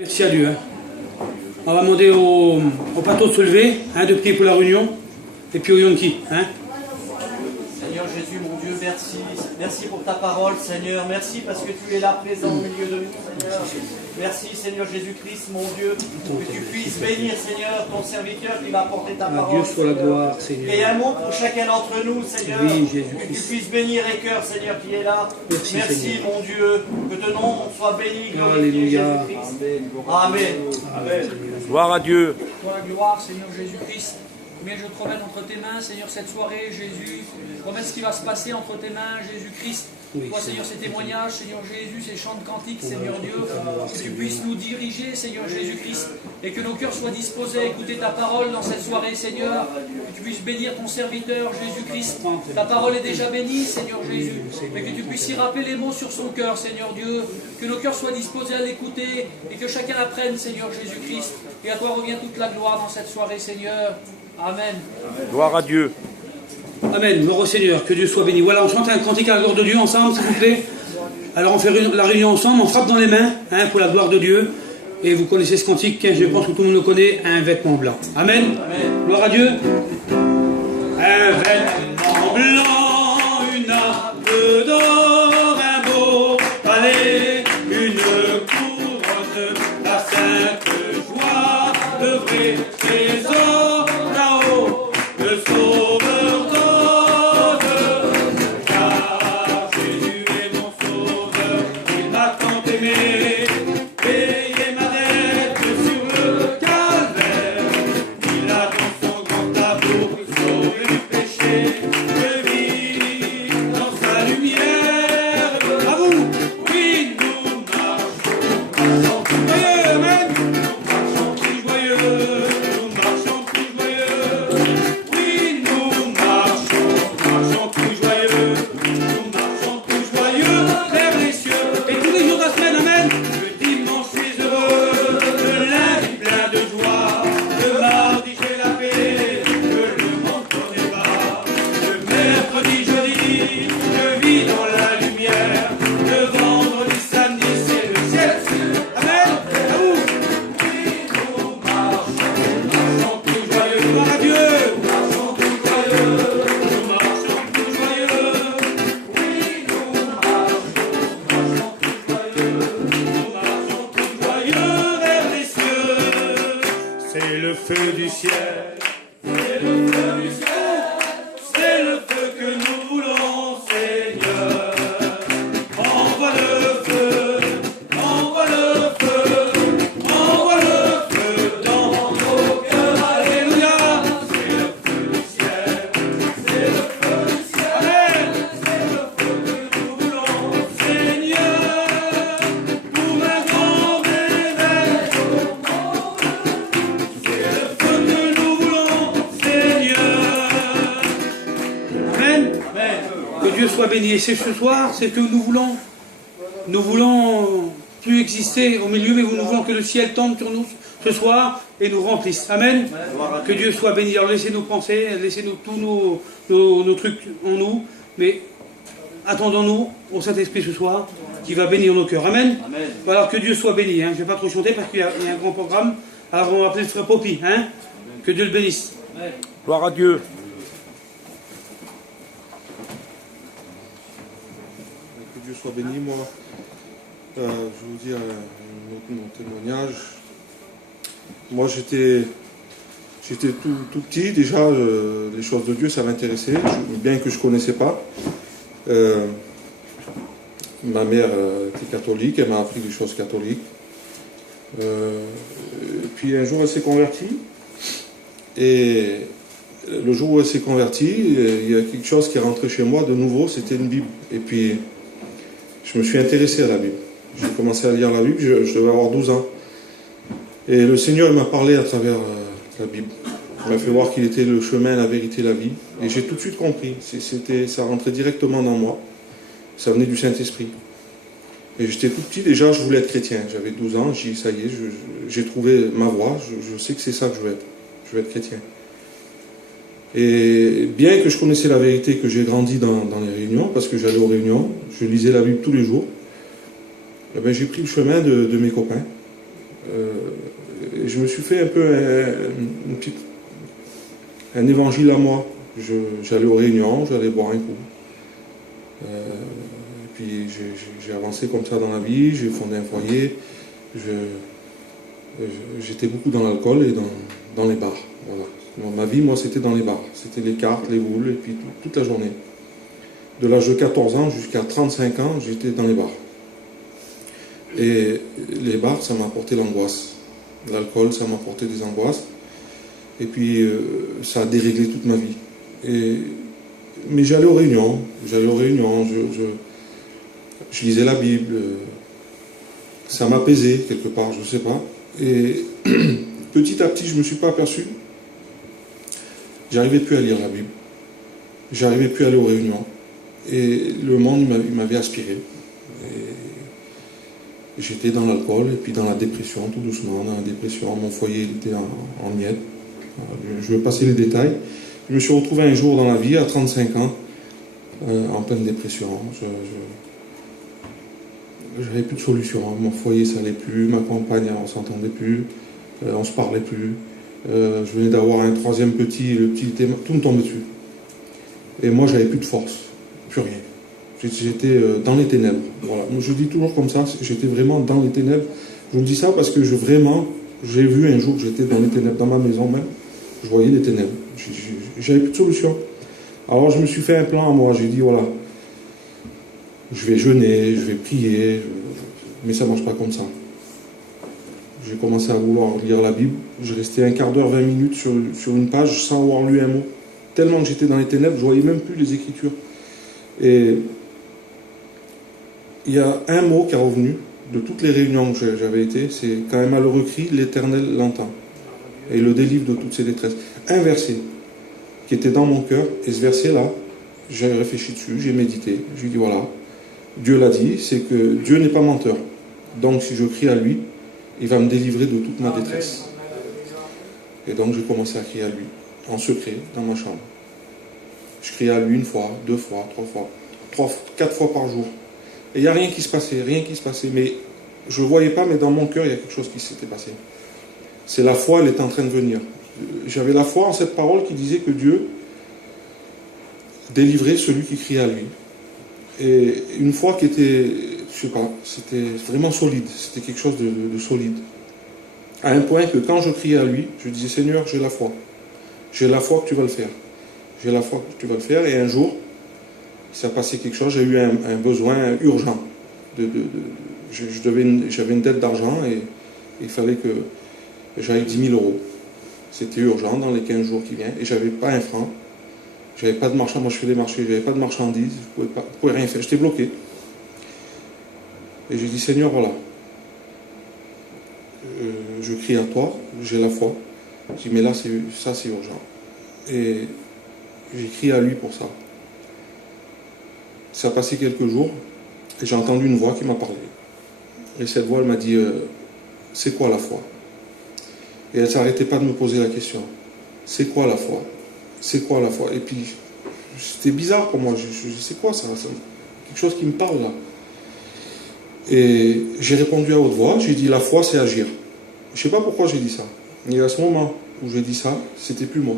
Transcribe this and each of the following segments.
Merci à Dieu. On va demander au pato de se lever, de prier pour la réunion, et puis au Yonki. Seigneur Jésus, mon Dieu, merci. Merci pour ta parole, Seigneur. Merci parce que tu es là présent au milieu de nous, Seigneur. Merci, Seigneur Jésus-Christ, mon Dieu, que tu puisses bénir, Seigneur, ton serviteur qui va porter ta parole. Dieu soit la gloire, Seigneur. Et un mot pour chacun d'entre nous, Seigneur. Oui, que tu puisses bénir les cœurs, Seigneur, qui est là. Merci, mon Dieu. Que ton nom soit béni, glorifié, Alléluia. Jésus-Christ. Amen. Amen. Gloire à Dieu. Toi la gloire, Seigneur Jésus-Christ. Mais je te remets entre tes mains, Seigneur, cette soirée, Jésus. Remets ce qui va se passer entre tes mains, Jésus-Christ. Toi, Seigneur, ces témoignages, Seigneur Jésus, ces chants de cantiques, Seigneur Dieu, que tu puisses nous diriger, Seigneur Jésus-Christ, et que nos cœurs soient disposés à écouter ta parole dans cette soirée, Seigneur, que tu puisses bénir ton serviteur, Jésus-Christ. Ta parole est déjà bénie, Seigneur Jésus, mais que tu puisses y rappeler les mots sur son cœur, Seigneur Dieu, que nos cœurs soient disposés à l'écouter, et que chacun apprenne, Seigneur Jésus-Christ. Et à toi revient toute la gloire dans cette soirée, Seigneur. Amen. Gloire à Dieu. Amen. Gloire au Seigneur. Que Dieu soit béni. Voilà, on chante un cantique à la gloire de Dieu ensemble, s'il vous plaît. Alors on fait la réunion ensemble, on frappe dans les mains pour la gloire de Dieu. Et vous connaissez ce cantique, je pense que tout le monde le connaît, un vêtement blanc. Amen. Amen. Gloire à Dieu. Un vêtement blanc, une nappe d'or, un beau palais, une couronne, la sainte joie, de vrais trésors là-haut, le Sauveur donne. Car Jésus est mon Sauveur, il m'a tant aimé, payé ma dette sur le calvaire. Il a dans son grand amour sauvé du péché, je vis dans sa lumière. À vous, oui, nous marchons tout joyeux, amen. Nous marchons tout joyeux, nous marchons tout joyeux. Oui, nous marchons tout joyeux, nous marchons tout joyeux vers les cieux. Et tous les jours de la semaine, amen. Le dimanche, je suis heureux, le lundi plein de joie, le mardi, j'ai la paix, que le monde connaît pas. Le mercredi, jeudi, je vis dans la lumière. Le vendredi, samedi, c'est le ciel. Amen. À vous. Oui, nous marchons tout joyeux. Gloire à Dieu. Nous marchons tout joyeux. Nous marchons tout joyeux. Oui, nous marchons tout joyeux. Nous marchons tout joyeux vers les cieux. C'est le feu du ciel. C'est le feu du ciel. C'est le feu que nous voulons, Seigneur. Envoie le feu. Envoie le feu. Envoie le feu dans nos cœurs. Alléluia. C'est le feu du ciel. C'est le feu du ciel. Amen. C'est le feu que nous voulons, Seigneur. Pour un grand réveil. C'est le feu que nous voulons, Seigneur. Amen. Que Dieu soit béni. Et c'est ce soir, c'est que nous voulons. Nous voulons plus exister au milieu, mais nous voulons que le ciel tombe sur nous ce soir et nous remplisse. Amen. Que Dieu soit béni. Alors laissez-nous penser, laissez-nous tous nos trucs en nous, mais attendons-nous au Saint-Esprit ce soir qui va bénir nos cœurs. Amen. Alors que Dieu soit béni. Je ne vais pas trop chanter parce qu'il y a un grand programme. Alors on va appeler le frère Poppy. Que Dieu le bénisse. Gloire à Dieu. Que Dieu soit béni, moi. Je vais vous dire mon témoignage. Moi, j'étais tout petit, déjà, les choses de Dieu, ça m'intéressait, bien que je ne connaissais pas. Ma mère était catholique, elle m'a appris des choses catholiques. Et puis un jour, elle s'est convertie. Et le jour où elle s'est convertie, il y a quelque chose qui est rentré chez moi de nouveau, c'était une Bible. Et puis, je me suis intéressé à la Bible. J'ai commencé à lire la Bible, je devais avoir 12 ans. Et le Seigneur m'a parlé à travers la Bible. Il m'a fait voir qu'il était le chemin, la vérité, la vie. Et j'ai tout de suite compris. Ça rentrait directement dans moi. Ça venait du Saint-Esprit. Et j'étais tout petit, déjà, je voulais être chrétien. J'avais 12 ans, j'ai dit, ça y est, j'ai trouvé ma voie. Je sais que c'est ça que je veux être. Je veux être chrétien. Et bien que je connaissais la vérité, que j'ai grandi dans les réunions, parce que j'allais aux réunions, je lisais la Bible tous les jours, eh ben, j'ai pris le chemin de mes copains. Je me suis fait un peu un évangile à moi. J'allais aux réunions, j'allais boire un coup. Et puis j'ai avancé comme ça dans la vie, j'ai fondé un foyer. J'étais beaucoup dans l'alcool et dans les bars. Voilà. Dans ma vie, moi, c'était dans les bars. C'était les cartes, les boules, et puis toute la journée. De l'âge de 14 ans jusqu'à 35 ans, j'étais dans les bars. Et les bars, ça m'a apporté l'angoisse. L'alcool, ça m'a apporté des angoisses. Et puis, ça a déréglé toute ma vie. Mais j'allais aux réunions. Je lisais la Bible. Ça m'apaisait quelque part, je ne sais pas. Et petit à petit, je ne me suis pas aperçu. J'arrivais plus à lire la Bible. J'arrivais plus à aller aux réunions. Et le monde, il m'avait aspiré. Et j'étais dans l'alcool et puis dans la dépression, tout doucement, dans la dépression. Mon foyer était en miettes. Je vais passer les détails. Je me suis retrouvé un jour dans la vie, à 35 ans, en pleine dépression. J'avais plus de solution. Mon foyer, ça allait plus. Ma compagne, on s'entendait plus. On se parlait plus. Je venais d'avoir un troisième petit. Le petit, tout me tombait dessus. Et moi, j'avais plus de force. Plus rien. J'étais dans les ténèbres. Voilà. Je dis toujours comme ça, j'étais vraiment dans les ténèbres. Je vous dis ça parce que j'ai vu un jour que j'étais dans les ténèbres, dans ma maison même. Je voyais les ténèbres. J'avais plus de solution. Alors je me suis fait un plan à moi. J'ai dit voilà, je vais jeûner, je vais prier, mais ça ne marche pas comme ça. J'ai commencé à vouloir lire la Bible. Je restais un quart d'heure, 20 minutes sur une page sans avoir lu un mot. Tellement que j'étais dans les ténèbres, je ne voyais même plus les Écritures. Et il y a un mot qui est revenu de toutes les réunions que j'avais été, c'est « Quand un malheureux crie, l'Éternel l'entend ». Et il le délivre de toutes ses détresses. Un verset qui était dans mon cœur, et ce verset-là, j'ai réfléchi dessus, j'ai médité. Je lui ai dit voilà, Dieu l'a dit, c'est que Dieu n'est pas menteur. Donc si je crie à lui, il va me délivrer de toute ma détresse. Et donc j'ai commencé à crier à lui, en secret, dans ma chambre. Je criais à lui 1 fois, 2 fois, 3 fois, 4 fois par jour. Et il n'y a rien qui se passait. Mais je ne le voyais pas, mais dans mon cœur, il y a quelque chose qui s'était passé. C'est la foi, elle est en train de venir. J'avais la foi en cette parole qui disait que Dieu délivrait celui qui criait à lui. Et une foi qui était, je sais pas, c'était vraiment solide. C'était quelque chose de solide. À un point que quand je criais à lui, je disais, Seigneur, j'ai la foi. J'ai la foi que tu vas le faire. J'ai la foi que tu vas le faire. Et un jour, il s'est passé quelque chose. J'ai eu un besoin urgent. J'avais une dette d'argent et il fallait que j'aille 10 000 euros. C'était urgent dans les 15 jours qui viennent. Et j'avais pas un franc. J'avais pas de marchand. Moi, je fais des marchés. J'avais pas de marchandises. Je pouvais rien faire. J'étais bloqué. Et j'ai dit, Seigneur, voilà. Je crie à toi. J'ai la foi. Je dis, mais là, ça, c'est urgent. Et j'ai crié à lui pour ça. Ça a passé quelques jours et j'ai entendu une voix qui m'a parlé. Et cette voix, elle m'a dit, c'est quoi la foi? Et elle ne s'arrêtait pas de me poser la question. C'est quoi la foi? C'est quoi la foi? Et puis, c'était bizarre pour moi. Je dis, c'est quoi ça? Quelque chose qui me parle là. Et j'ai répondu à haute voix, j'ai dit, la foi, c'est agir. Je ne sais pas pourquoi j'ai dit ça. Et à ce moment où j'ai dit ça, c'était plus moi.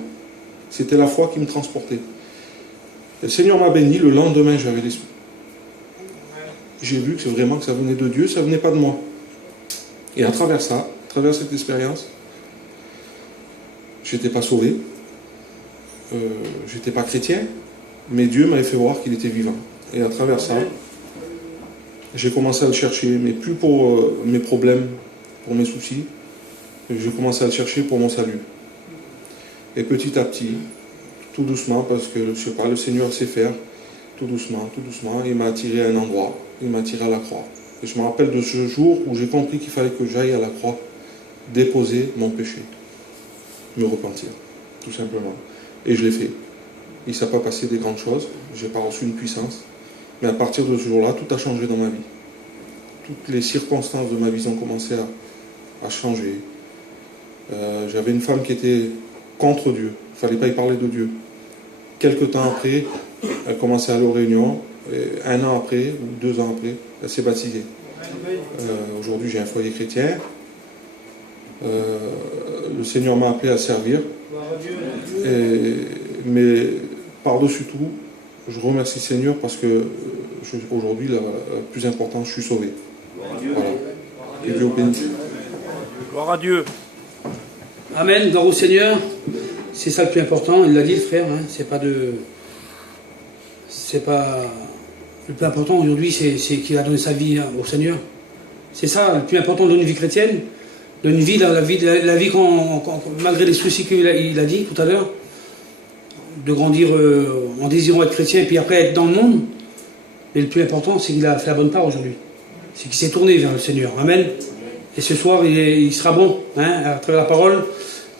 C'était la foi qui me transportait. Et le Seigneur m'a béni, le lendemain, j'avais l'esprit. J'ai vu que c'est vraiment que ça venait de Dieu, ça ne venait pas de moi. Et à travers ça, à travers cette expérience, je n'étais pas sauvé, je n'étais pas chrétien, mais Dieu m'avait fait voir qu'il était vivant. Et à travers ça, j'ai commencé à le chercher, mais plus pour mes problèmes, pour mes soucis, j'ai commencé à le chercher pour mon salut. Et petit à petit, tout doucement, parce que je sais pas, le Seigneur sait faire, tout doucement, il m'a attiré à un endroit, il m'a attiré à la croix. Et je me rappelle de ce jour où j'ai compris qu'il fallait que j'aille à la croix, déposer mon péché, me repentir, tout simplement. Et je l'ai fait. Il ne s'est pas passé des grandes choses, je n'ai pas reçu une puissance, mais à partir de ce jour-là, tout a changé dans ma vie. Toutes les circonstances de ma vie ont commencé à changer. J'avais une femme qui était contre Dieu, il ne fallait pas y parler de Dieu. Quelques temps après, elle commençait à aller aux réunions, et 1 an après, ou 2 ans après, elle s'est baptisée. Aujourd'hui, j'ai un foyer chrétien, Le Seigneur m'a appelé à servir. Mais par-dessus tout, je remercie le Seigneur parce que aujourd'hui, le plus important, je suis sauvé. Voilà. Que Dieu vous bénisse. Gloire à Dieu. Amen, gloire au Seigneur. C'est ça le plus important, il l'a dit le frère, hein, c'est pas... Le plus important aujourd'hui, c'est qu'il a donné sa vie au Seigneur. C'est ça, le plus important dans une vie chrétienne. Dans une vie, la vie malgré les soucis qu'il a dit tout à l'heure, de grandir en désirant être chrétien et puis après être dans le monde. Mais le plus important, c'est qu'il a fait la bonne part aujourd'hui. C'est qu'il s'est tourné vers le Seigneur. Amen. Et ce soir, il sera bon, hein, à travers la parole,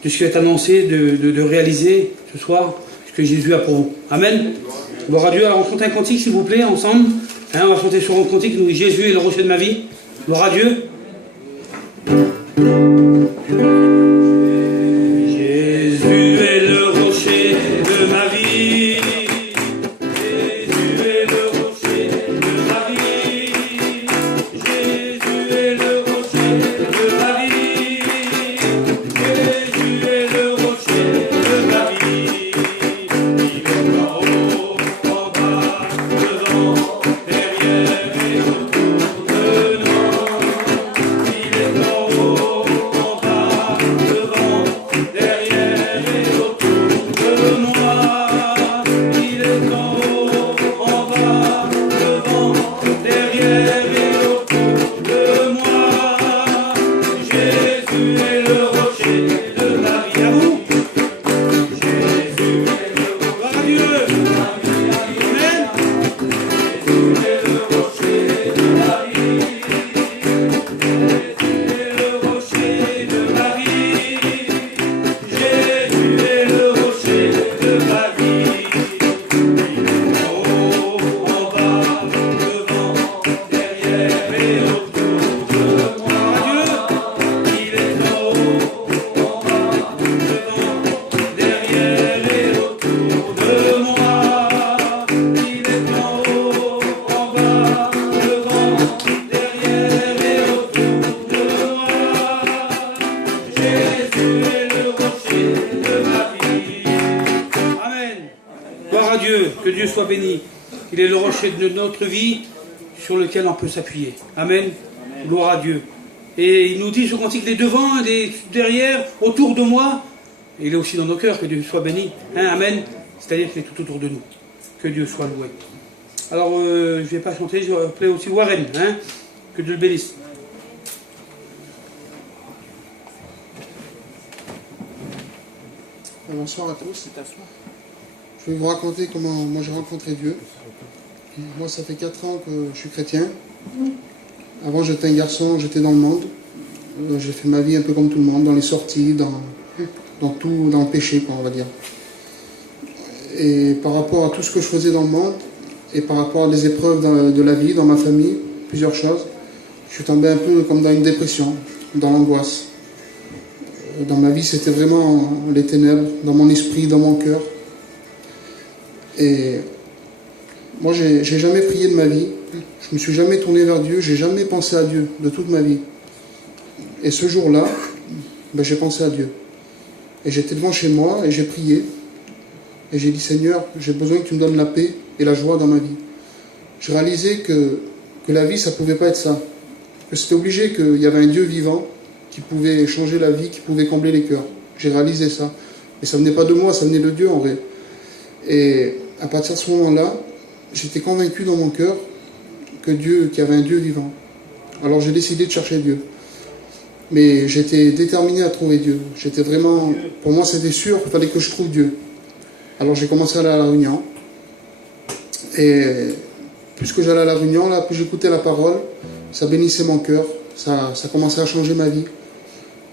de ce qui est annoncé, de réaliser ce soir ce que Jésus a pour vous. Amen. Gloire à Dieu. Alors on chante un cantique, s'il vous plaît, ensemble. Hein, on va chanter sur un cantique, nous, Jésus est le rocher de ma vie. Gloire à Dieu. Jésus est le rocher de ma vie. Jésus est le rocher de ma vie. Jésus est le rocher de ma vie. Jésus est le rocher de ma vie. Il est en haut, en bas, devant, derrière et autour de nous. Il est en haut, en bas, devant, derrière et autour de moi. Il est en haut, en bas, devant, derrière et autour de moi. Jésus est le rocher de ma vie. À vous. Jésus est le rocher de ma vie. Amen. Jésus est le rocher de ma vie. Jésus est le rocher de ma vie. Jésus est le rocher de ma vie. Il est en haut, en bas, devant, derrière et autour de moi. Il est en haut, en bas, devant, derrière et autour de moi. Il est en haut, en bas, devant, derrière et autour de moi. Jésus est le rocher de ma vie. Amen. Gloire à Dieu, que Dieu soit béni. Il est le rocher de notre vie sur lequel on peut s'appuyer. Amen. Gloire à Dieu. Et il nous dit ce cantique des devants, des derrière, autour de moi. Et il est aussi dans nos cœurs, que Dieu soit béni. Hein, amen. C'est-à-dire qu'il est tout autour de nous. Que Dieu soit loué. Alors, je ne vais pas chanter, je vais appeler aussi Warren. Hein, que Dieu le bénisse. Bonsoir à tous. Je vais vous raconter comment moi j'ai rencontré Dieu. Moi, ça fait 4 ans que je suis chrétien. Avant, j'étais un garçon, j'étais dans le monde. J'ai fait ma vie un peu comme tout le monde, dans les sorties, dans tout, dans le péché, quoi, on va dire. Et par rapport à tout ce que je faisais dans le monde, et par rapport à des épreuves de la vie, dans ma famille, plusieurs choses, je suis tombé un peu comme dans une dépression, dans l'angoisse. Dans ma vie, c'était vraiment les ténèbres, dans mon esprit, dans mon cœur. Et moi, j'ai jamais prié de ma vie. Je me suis jamais tourné vers Dieu. J'ai jamais pensé à Dieu de toute ma vie. Et ce jour-là, j'ai pensé à Dieu. Et j'étais devant chez moi et j'ai prié. Et j'ai dit, Seigneur, j'ai besoin que tu me donnes la paix et la joie dans ma vie. J'ai réalisé que la vie, ça ne pouvait pas être ça. Que c'était obligé qu'il y avait un Dieu vivant qui pouvait changer la vie, qui pouvait combler les cœurs. J'ai réalisé ça. Et ça ne venait pas de moi, ça venait de Dieu en vrai. Et à partir de ce moment-là, j'étais convaincu dans mon cœur qu'il y avait un Dieu vivant. Alors j'ai décidé de chercher Dieu. Mais j'étais déterminé à trouver Dieu. J'étais vraiment... Pour moi, c'était sûr, il fallait que je trouve Dieu. Alors j'ai commencé à aller à la réunion. Et plus que j'allais à la réunion, là, plus j'écoutais la parole, ça bénissait mon cœur. Ça commençait à changer ma vie.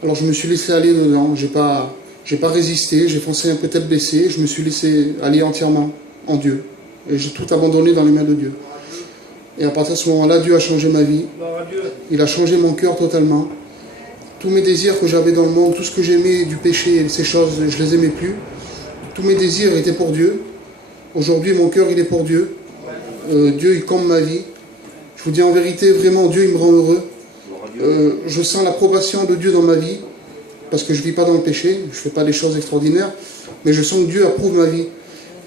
Alors je me suis laissé aller dedans. J'ai pas résisté, j'ai foncé un peu tête baissée. Je me suis laissé aller entièrement en Dieu. Et j'ai tout abandonné dans les mains de Dieu. Et à partir de ce moment-là, Dieu a changé ma vie. Il a changé mon cœur totalement. Tous mes désirs que j'avais dans le monde, tout ce que j'aimais du péché, ces choses, je les aimais plus. Tous mes désirs étaient pour Dieu. Aujourd'hui, mon cœur, il est pour Dieu. Dieu, il comble ma vie. Je vous dis en vérité, vraiment, Dieu, il me rend heureux. Je sens l'approbation de Dieu dans ma vie. parce que je ne vis pas dans le péché, je ne fais pas des choses extraordinaires, mais je sens que Dieu approuve ma vie.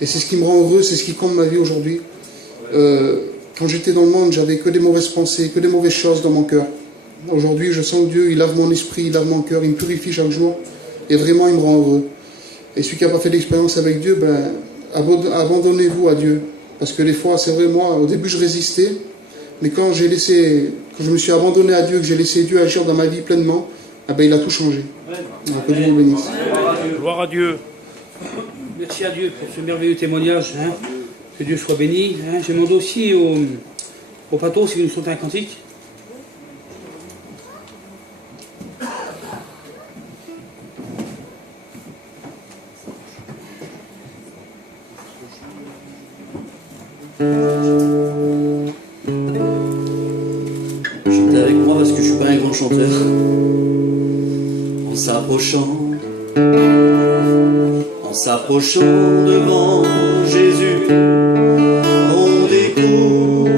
Et c'est ce qui me rend heureux, c'est ce qui compte ma vie aujourd'hui. Quand j'étais dans le monde, j'avais que des mauvaises pensées, que des mauvaises choses dans mon cœur. Aujourd'hui, je sens que Dieu, il lave mon esprit, il lave mon cœur, il me purifie chaque jour, et vraiment, il me rend heureux. Et celui qui n'a pas fait d'expérience avec Dieu, ben, abandonnez-vous à Dieu. Parce que des fois, c'est vrai, moi, au début, je résistais, mais quand je me suis abandonné à Dieu, que j'ai laissé Dieu agir dans ma vie pleinement, eh ben, il a tout changé. Donc, que Dieu vous bénisse. Gloire à Dieu. Merci à Dieu pour ce merveilleux témoignage. Hein. Que Dieu soit béni. Hein. Je demande aussi au pato s'il nous chante un cantique. Chantez avec moi parce que je suis pas un grand chanteur. En s'approchant devant Jésus, on découvre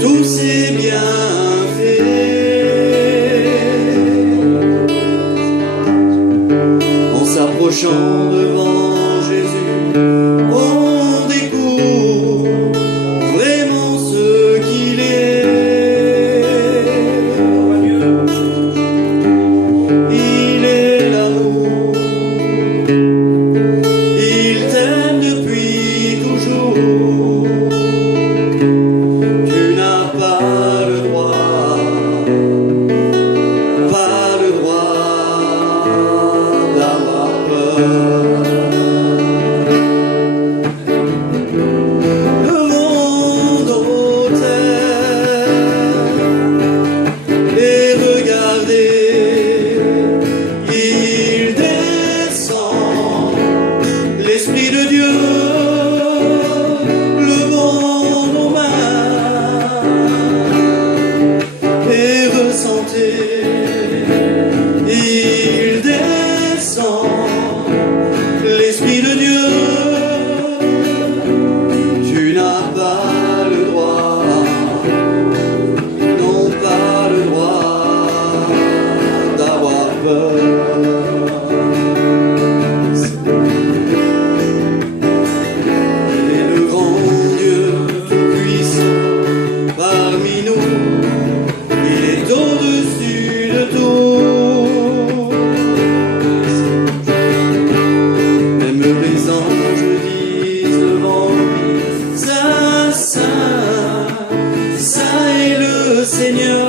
tous ses bienfaits. En s'approchant devant Jésus, on découvre vraiment ce qu'il est. Il est l'amour, il t'aime depuis toujours. Tu n'as pas le droit d'avoir peur. Levons nos têtes et regardez, il descend, l'Esprit de Dieu. Levons nos mains et ressentez, il descend, l'Esprit de Dieu. Tu n'as pas le droit, non pas le droit d'avoir peur. Et le grand Dieu tout-puissant parmi nous, il est au-dessus de tout. Même les anges disent devant lui, Saint, Saint, Saint est le Seigneur.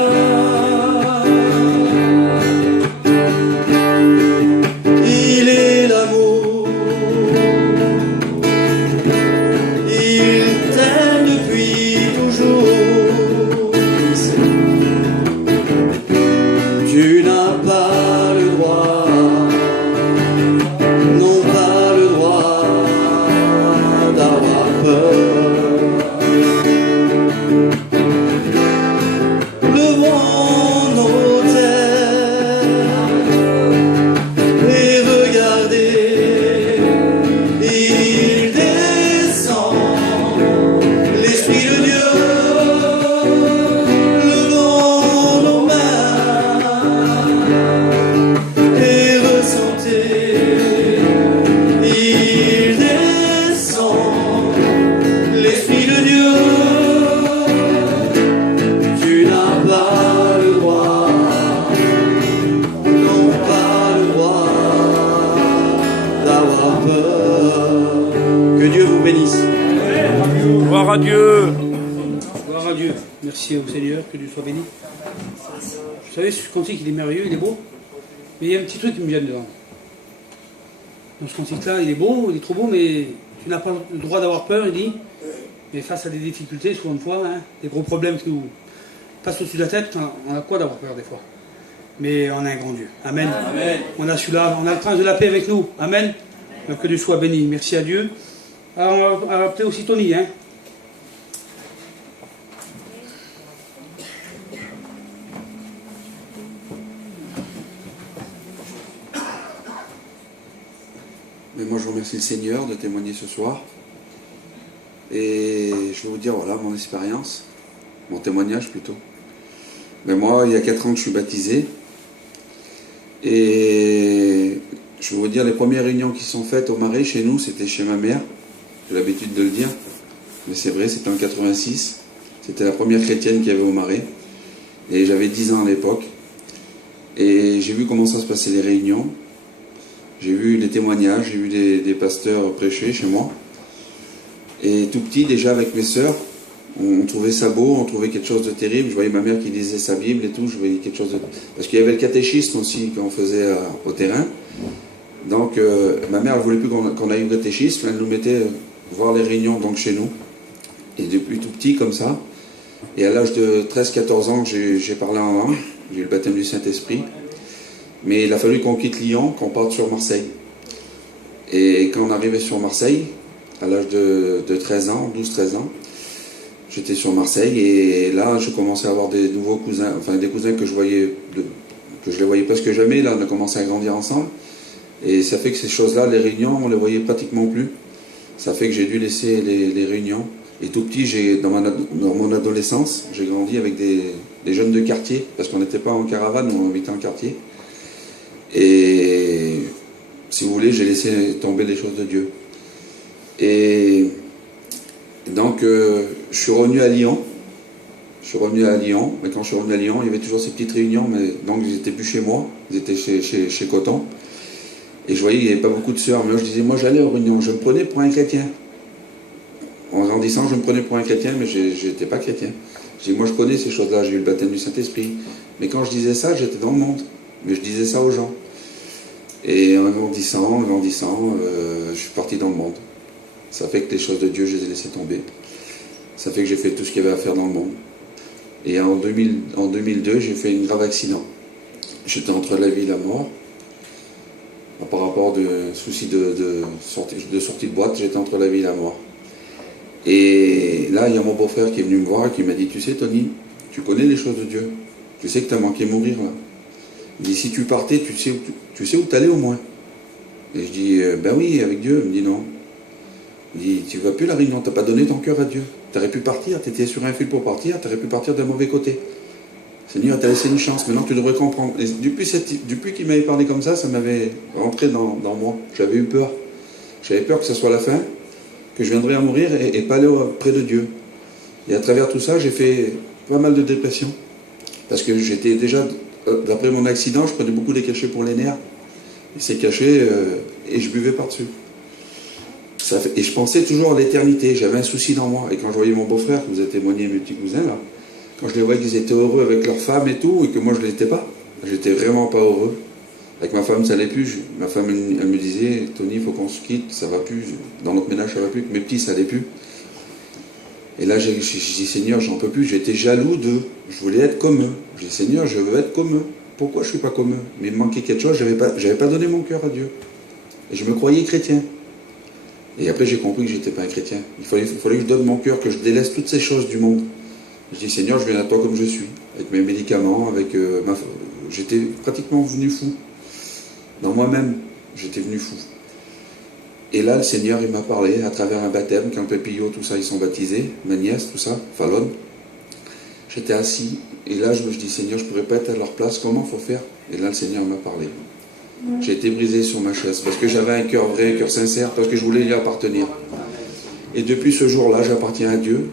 Il est l'amour, il t'aime depuis toujours. Tu n'as pas le droit, non pas le droit d'avoir peur. Levons nos têtes et regardez, il descend, l'Esprit de Dieu. Levons nos mains et ressentez, il descend, l'Esprit de Dieu. Tu n'as pas le droit, non pas le droit d'avoir peur. Que Dieu vous bénisse. Gloire à Dieu. Gloire à Dieu. Merci au Seigneur, que Dieu soit béni. Vous savez, ce cantique, il est merveilleux, il est beau. Mais il y a un petit truc qui me vient dedans. Dans ce cantique-là, il est beau, il est trop beau, mais tu n'as pas le droit d'avoir peur, il dit. Mais face à des difficultés, souvent une fois, hein, des gros problèmes qui nous passent au-dessus de la tête, on a quoi d'avoir peur des fois. Mais on a un grand Dieu. Amen. Amen. On a celui-là, on a le prince de la paix avec nous. Amen. Donc que Dieu soit béni. Merci à Dieu. Alors, on va appeler aussi Tony. Hein. Mais moi je remercie le Seigneur de témoigner ce soir. Et je vais vous dire voilà mon expérience, mon témoignage plutôt. Mais moi il y a 4 ans que je suis baptisé. Et je vais vous dire, les premières réunions qui sont faites au Marais chez nous, c'était chez ma mère. J'ai l'habitude de le dire, mais c'est vrai, c'était en 86. C'était la première chrétienne qu'il y avait au Marais. Et j'avais 10 ans à l'époque. Et j'ai vu comment ça se passait les réunions. J'ai vu les témoignages, j'ai vu des pasteurs prêcher chez moi. Et tout petit, déjà avec mes sœurs, on trouvait ça beau, on trouvait quelque chose de terrible. Je voyais ma mère qui lisait sa Bible et tout, je voyais quelque chose de... Parce qu'il y avait le catéchisme aussi qu'on faisait au terrain. Donc ma mère ne voulait plus qu'on aille au catéchisme, elle nous mettait voir les réunions donc chez nous. Et depuis tout petit comme ça, et à l'âge de 13-14 ans, j'ai parlé en langue, j'ai eu le baptême du Saint-Esprit. Mais il a fallu qu'on quitte Lyon, qu'on parte sur Marseille. Et quand on arrivait sur Marseille, à l'âge de 13 ans, 12-13 ans, j'étais sur Marseille et là je commençais à avoir des nouveaux cousins, enfin des cousins que je voyais, que je les voyais presque jamais. Là on a commencé à grandir ensemble. Et ça fait que ces choses-là, les réunions, on les voyait pratiquement plus. Ça fait que j'ai dû laisser les réunions. Et tout petit, dans mon adolescence, j'ai grandi avec des jeunes de quartier, parce qu'on n'était pas en caravane, on habitait en quartier. Et si vous voulez, j'ai laissé tomber les choses de Dieu. Et donc, je suis revenu à Lyon. Mais quand je suis revenu à Lyon, il y avait toujours ces petites réunions, mais donc ils n'étaient plus chez moi, ils étaient chez Coton. Et je voyais qu'il n'y avait pas beaucoup de sœurs, mais je disais, moi j'allais aux réunions, je me prenais pour un chrétien. En grandissant, je me prenais pour un chrétien, mais je n'étais pas chrétien. Je dis, moi je connais ces choses-là, j'ai eu le baptême du Saint-Esprit. Mais quand je disais ça, j'étais dans le monde. Mais je disais ça aux gens. Et en grandissant, je suis parti dans le monde. Ça fait que les choses de Dieu, je les ai laissées tomber. Ça fait que j'ai fait tout ce qu'il y avait à faire dans le monde. Et en 2002, j'ai fait un grave accident. J'étais entre la vie et la mort. Par rapport de soucis de sortie de boîte, j'étais entre la vie et la mort. Et là, il y a mon beau-frère qui est venu me voir et qui m'a dit, tu sais Tony, tu connais les choses de Dieu. Tu sais que tu as manqué mourir là. Il dit, si tu partais, tu sais où tu allais au moins. Et je dis, ben oui, avec Dieu. Il me dit, non. Il dit, tu ne vas plus la réunion, tu n'as pas donné ton cœur à Dieu. Tu aurais pu partir, tu étais sur un fil pour partir, tu aurais pu partir d'un mauvais côté. Seigneur t'a laissé une chance, maintenant tu devrais comprendre. Et depuis qu'il m'avait parlé comme ça m'avait rentré dans moi. J'avais eu peur. J'avais peur que ce soit la fin, que je viendrais à mourir et pas aller près de Dieu. Et à travers tout ça, j'ai fait pas mal de dépression. Parce que j'étais déjà, d'après mon accident, je prenais beaucoup des cachets pour les nerfs. Et ces cachets, et je buvais par-dessus. Et je pensais toujours à l'éternité, j'avais un souci dans moi. Et quand je voyais mon beau-frère, que vous avez témoigné, mes petits cousins, là, quand je les voyais qu'ils étaient heureux avec leur femme et tout, et que moi je ne l'étais pas, j'étais vraiment pas heureux. Avec ma femme, ça n'allait plus. Ma femme, elle me disait, Tony, il faut qu'on se quitte, ça va plus. Dans notre ménage, ça va plus. Mes petits, ça n'allait plus. Et là, j'ai dit, Seigneur, j'en peux plus. J'étais jaloux d'eux. Je voulais être comme eux. J'ai dit, Seigneur, je veux être comme eux. Pourquoi je ne suis pas comme eux? Mais il me manquait quelque chose, j'avais pas donné mon cœur à Dieu. Et je me croyais chrétien. Et après, j'ai compris que je n'étais pas un chrétien. Il fallait que je donne mon cœur, que je délaisse toutes ces choses du monde. Je dis, Seigneur, je viens à toi comme je suis, avec mes médicaments, avec j'étais pratiquement venu fou. Dans moi-même, j'étais venu fou. Et là, le Seigneur, il m'a parlé à travers un baptême, quand Pépillot, tout ça, ils sont baptisés, ma nièce, tout ça, Fallon. J'étais assis, et là, je me dis, Seigneur, je ne pourrais pas être à leur place, comment il faut faire? Et là, le Seigneur m'a parlé. J'ai été brisé sur ma chaise, parce que j'avais un cœur vrai, un cœur sincère, parce que je voulais y appartenir. Et depuis ce jour-là, j'appartiens à Dieu.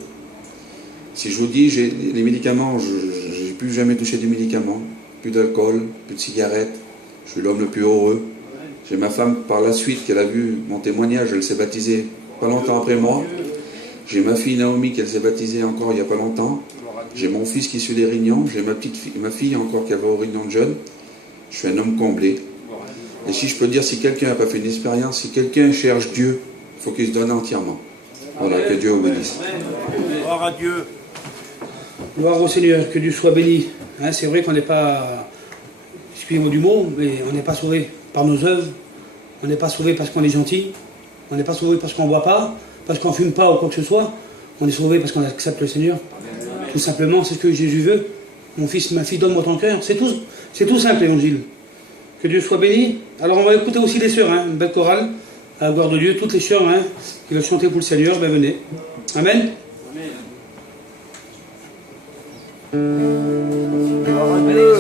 Si je vous dis, les médicaments, je n'ai plus jamais touché de médicaments, plus d'alcool, plus de cigarettes, je suis l'homme le plus heureux. J'ai ma femme par la suite, qu'elle a vu mon témoignage, elle s'est baptisée pas longtemps après moi. J'ai ma fille Naomi, qu'elle s'est baptisée encore il n'y a pas longtemps. J'ai mon fils qui suit les réunions, j'ai ma fille encore qui va aux réunions de jeunes. Je suis un homme comblé. Et si je peux dire, si quelqu'un n'a pas fait une expérience, si quelqu'un cherche Dieu, il faut qu'il se donne entièrement. Voilà, que Dieu vous bénisse. Gloire à Dieu. Gloire au Seigneur, que Dieu soit béni. Hein, c'est vrai qu'on n'est pas, excusez-moi du mot, mais on n'est pas sauvé par nos œuvres, on n'est pas sauvé parce qu'on est gentil, on n'est pas sauvé parce qu'on ne boit pas, parce qu'on ne fume pas ou quoi que ce soit, on est sauvé parce qu'on accepte le Seigneur. Tout simplement, c'est ce que Jésus veut. Mon fils, ma fille, donne-moi ton cœur. C'est tout simple, l'évangile. Que Dieu soit béni. Alors on va écouter aussi les sœurs, hein, une belle chorale, à la gloire de Dieu, toutes les sœurs hein, qui veulent chanter pour le Seigneur, ben venez. Amen. Gloire à Dieu.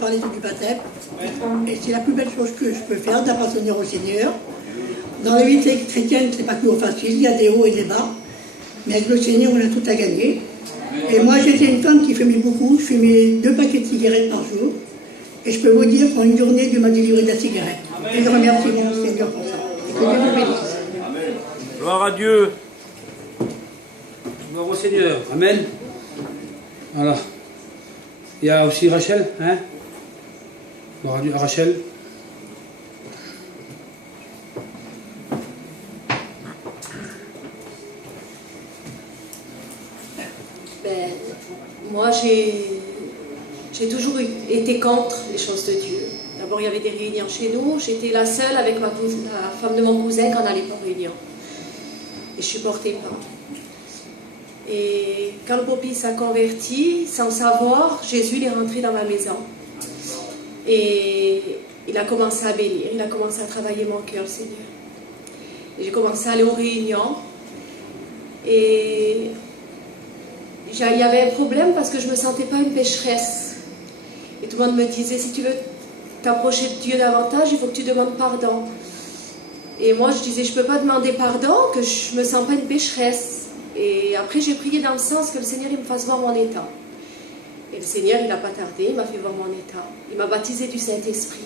Par les eaux du baptême. Et c'est la plus belle chose que je peux faire, d'appartenir au Seigneur. Dans la vie chrétienne, c'est pas toujours facile, il y a des hauts et des bas. Mais avec le Seigneur, on a tout à gagner. Et moi, j'étais une femme qui fumait beaucoup. Je fumais 2 paquets de cigarettes par jour. Et je peux vous dire qu'en une journée, Dieu m'a délivré de la cigarette. Et je remercie mon Seigneur pour ça. Et que Dieu vous bénisse. Gloire à Dieu. Gloire au Seigneur. Amen. Voilà. Il y a aussi Rachel, hein? Gloire à Dieu, Rachel. Moi, j'ai toujours été contre les choses de Dieu. D'abord, il y avait des réunions chez nous. J'étais la seule avec la femme de mon cousin quand on n'allait pas aux réunions. Et je ne supportais pas. Et quand le papy s'est converti, sans savoir, Jésus est rentré dans ma maison. Et il a commencé à bénir, il a commencé à travailler mon cœur, Seigneur. Et j'ai commencé à aller aux réunions. Et il y avait un problème parce que je ne me sentais pas une pécheresse. Et tout le monde me disait, si tu veux t'approcher de Dieu davantage, il faut que tu demandes pardon. Et moi, je disais, je ne peux pas demander pardon, que je ne me sens pas une pécheresse. Et après, j'ai prié dans le sens que le Seigneur il me fasse voir mon état. Et le Seigneur, il n'a pas tardé, il m'a fait voir mon état. Il m'a baptisé du Saint-Esprit.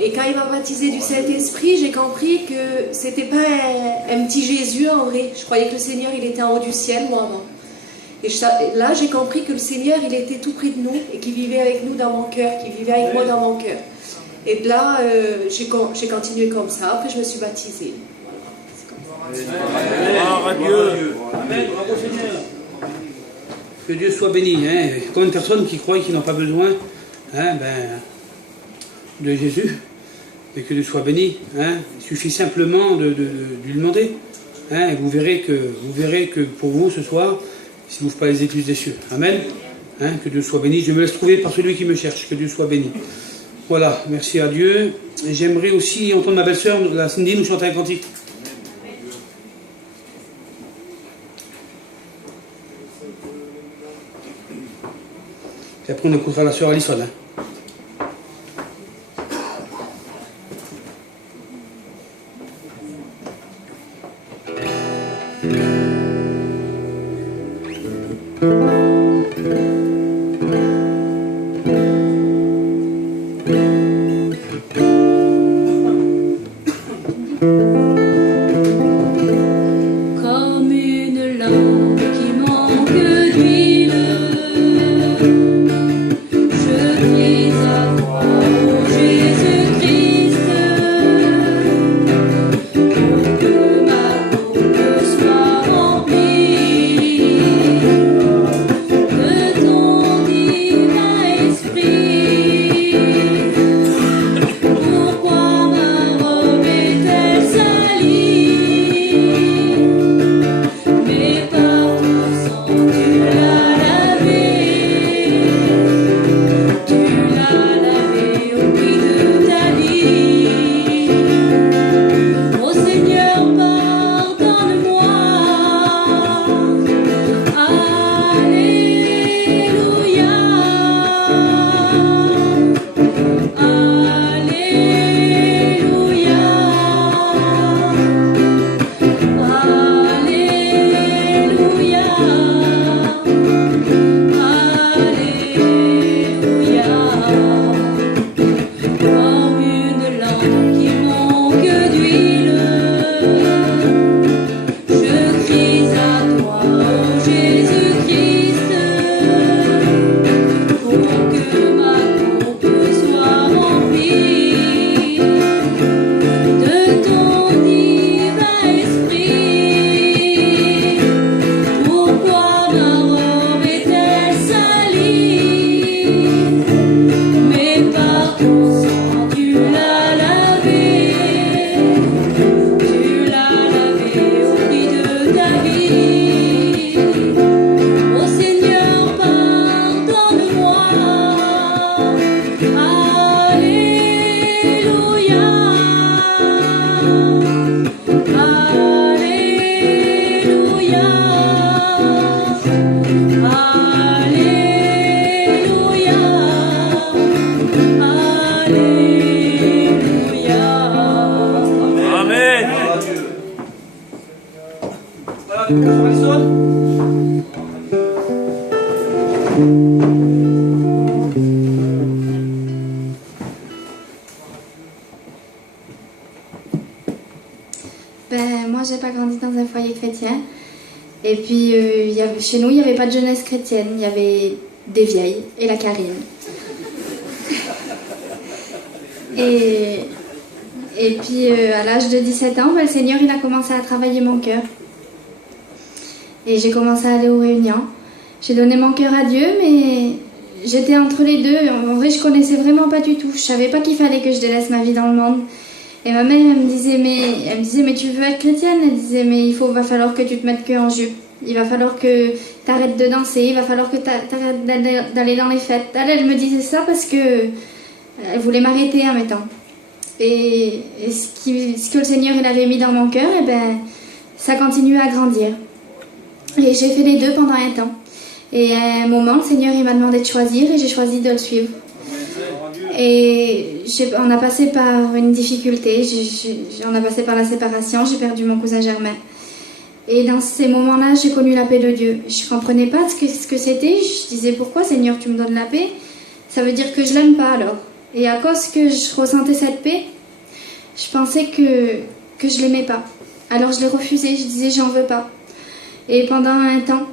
Et quand il m'a baptisé du Saint-Esprit, j'ai compris que ce n'était pas un petit Jésus en vrai. Je croyais que le Seigneur, il était en haut du ciel, moi avant. Et là, j'ai compris que le Seigneur, il était tout près de nous et qu'il vivait avec nous dans mon cœur, qu'il vivait avec moi dans mon cœur. Et de là, j'ai continué comme ça. Après, je me suis baptisée. Gloire à Dieu. Amen. Bravo Seigneur. Que Dieu soit béni. Hein. Il y a combien de personnes qui croient qu'ils n'ont pas besoin de Jésus, mais que Dieu soit béni. Hein. Il suffit simplement de lui demander. Hein. Et vous verrez que pour vous ce soir, il ne s'ouvre pas les écluses des cieux. Amen. Hein. Que Dieu soit béni. Je me laisse trouver par celui qui me cherche. Que Dieu soit béni. Voilà, merci à Dieu. Et j'aimerais aussi entendre ma belle-sœur, la Cindy, nous chanter un cantique. Et après, on écoutera la sœur Alison. Hein. Comme une lampe qui manque d'huile, je crie à toi, ô Jésus-Christ, pour que ma coupe soit remplie de ton divin esprit. Pourquoi ma robe est-elle salie? Mais par ton sang tu l'as lavé. Tu l'as lavé au prix de ta vie. Ô Seigneur, pardonne-moi. Alléluia. Alléluia. Alléluia. Alléluia. Comme une lampe qui manque d'huile, je crie à toi, ô Jésus-Christ, pour que ma coupe soit remplie de ton divin esprit. Pourquoi ma robe est-elle salie? Mais par ton sang tu l'as lavé. Tu l'as lavé au prix de ta vie. Ô Seigneur, pardonne-moi. Alléluia. Alléluia. Alléluia. Amen. Voilà, donc, sœur Alison. Moi, j'ai pas grandi dans un foyer chrétien. Et puis, chez nous, il n'y avait pas de jeunesse chrétienne. Il y avait des vieilles et la Karine. Et puis, à l'âge de 17 ans, le Seigneur, il a commencé à travailler mon cœur. Et j'ai commencé à aller aux réunions. J'ai donné mon cœur à Dieu, mais j'étais entre les deux. En vrai, je connaissais vraiment pas du tout. Je savais pas qu'il fallait que je délaisse ma vie dans le monde. Et ma mère, elle me disait, mais tu veux être chrétienne? Elle disait, mais va falloir que tu te mettes que en jupe. Il va falloir que tu arrêtes de danser. Il va falloir que tu arrêtes d'aller dans les fêtes. Elle me disait ça parce que elle voulait m'arrêter en mettant. Et ce que le Seigneur il avait mis dans mon cœur, ça continue à grandir. Et j'ai fait les deux pendant un temps. Et à un moment, le Seigneur il m'a demandé de choisir et j'ai choisi de le suivre. Et on a passé par une difficulté, on a passé par la séparation, j'ai perdu mon cousin Germain. Et dans ces moments-là, j'ai connu la paix de Dieu. Je ne comprenais pas ce que c'était. Je disais, pourquoi Seigneur, tu me donnes la paix? Ça veut dire que je l'aime pas alors. Et à cause que je ressentais cette paix, je pensais que je l'aimais pas. Alors je l'ai refusé, je disais, j'en veux pas. Et pendant un temps,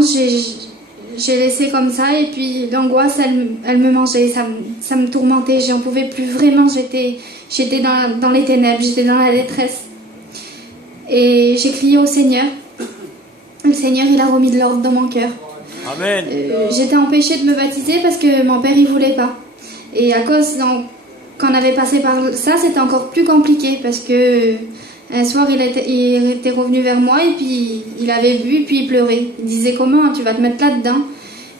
j'ai laissé comme ça, et puis l'angoisse, elle me mangeait, ça me tourmentait, j'en pouvais plus vraiment, j'étais dans les ténèbres, j'étais dans la détresse. Et j'ai crié au Seigneur. Le Seigneur, il a remis de l'ordre dans mon cœur. Amen. J'étais empêchée de me baptiser parce que mon père, il voulait pas. Et à cause, quand on avait passé par ça, c'était encore plus compliqué parce que un soir, il était revenu vers moi et puis il avait bu et puis il pleurait. Il disait, comment tu vas te mettre là-dedans?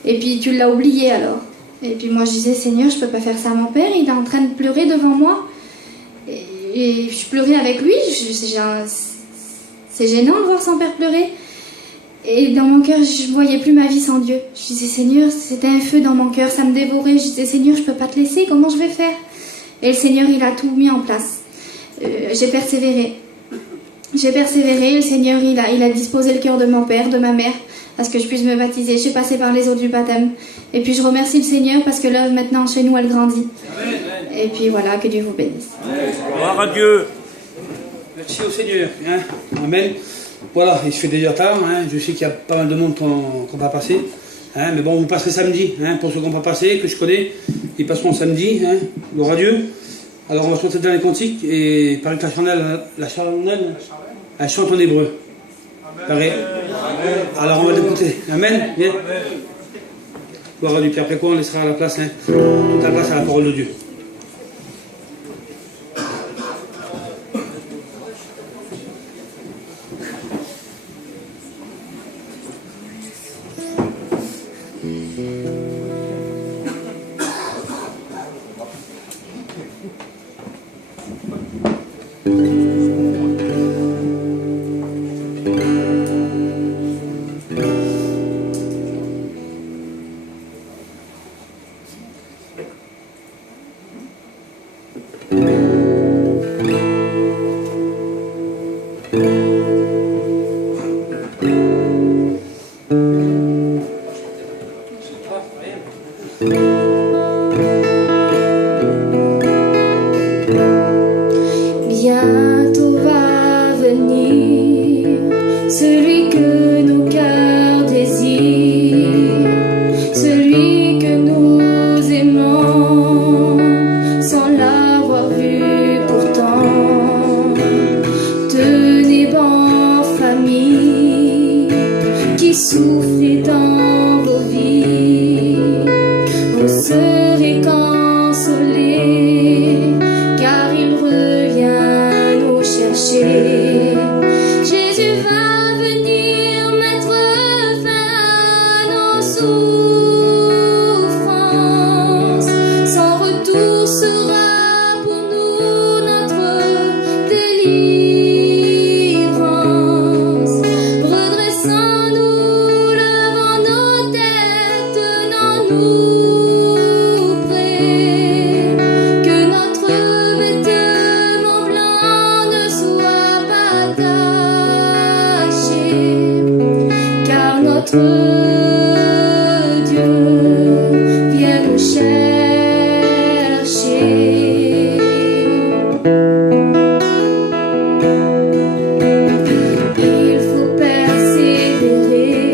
Et puis tu l'as oublié alors. Et puis moi, je disais, Seigneur, je peux pas faire ça à mon père, il est en train de pleurer devant moi. Et je pleurais avec lui, c'est gênant de voir son père pleurer. Et dans mon cœur, je voyais plus ma vie sans Dieu. Je disais, Seigneur, c'était un feu dans mon cœur, ça me dévorait. Je disais, Seigneur, je peux pas te laisser, comment je vais faire? Et le Seigneur, il a tout mis en place. J'ai persévéré. J'ai persévéré, le Seigneur, il a disposé le cœur de mon père, de ma mère, à ce que je puisse me baptiser. J'ai passé par les eaux du baptême. Et puis je remercie le Seigneur parce que l'œuvre maintenant chez nous, elle grandit. Et puis voilà, que Dieu vous bénisse. Gloire à Dieu. Merci au Seigneur. Hein. Amen. Voilà, il se fait déjà tard. Hein. Je sais qu'il y a pas mal de monde qui n'ont pas passé. Hein. Mais bon, vous passerez samedi. Hein. Pour ceux qui n'ont pas passé, que je connais, ils passeront samedi. Hein. Gloire à Dieu. Alors on va se retrouver dans les cantiques. Et il paraît que la charnelle, elle chante en hébreu. Pareil. Alors on va l'écouter. Amen. Bien. Gloire à Dieu. Puis après quoi, on laissera la place, hein, toute la place à la parole de Dieu. Bientôt va venir celui que nos cœurs désirent, celui que nous aimons sans l'avoir vu pourtant. Tenez bon famille qui souffrez dans vos vies, vous serez consolés car il revient nous chercher. Jésus va venir mettre fin à nos souffrances. Son retour sera pour nous notre délivrance. Redressons-nous, levons nos têtes, tenons-nous prêts, que notre vêtement blanc ne soit pas taché, car notre Dieu vient nous chercher. Il faut persévérer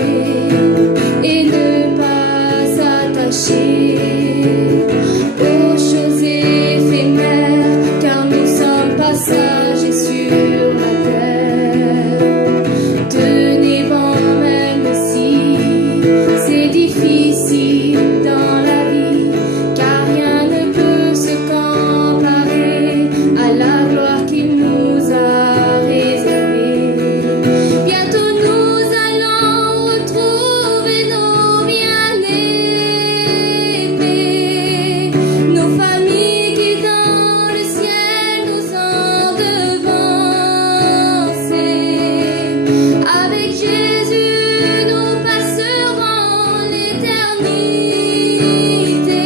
et ne pas s'attacher aux choses éphémères, car nous sommes passagers sur la terre. Tenez bon même si c'est difficile dans la vie, car rien ne peut se comparer à la gloire qu'il nous a réservée. Bientôt nous allons retrouver nos bien-aimés, nos familles qui dans le ciel nous ont devancés. Avec Jésus nous passerons l'éternité,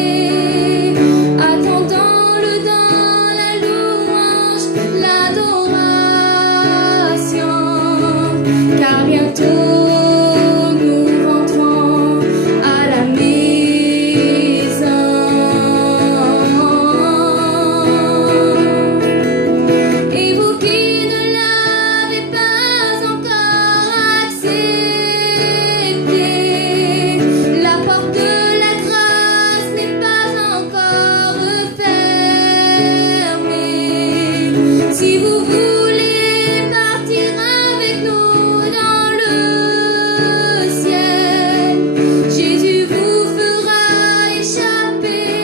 attendons-le dans la louange, l'adoration, car bientôt nous rentrons à la maison. Et vous qui ne l'avez pas encore accepté, la porte de la grâce n'est pas encore fermée. Si vous voulez partir avec nous dans le ciel, Jésus vous fera échapper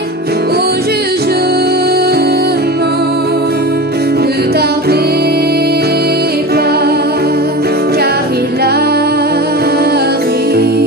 au jugement. Ne tardez pas, car il arrive.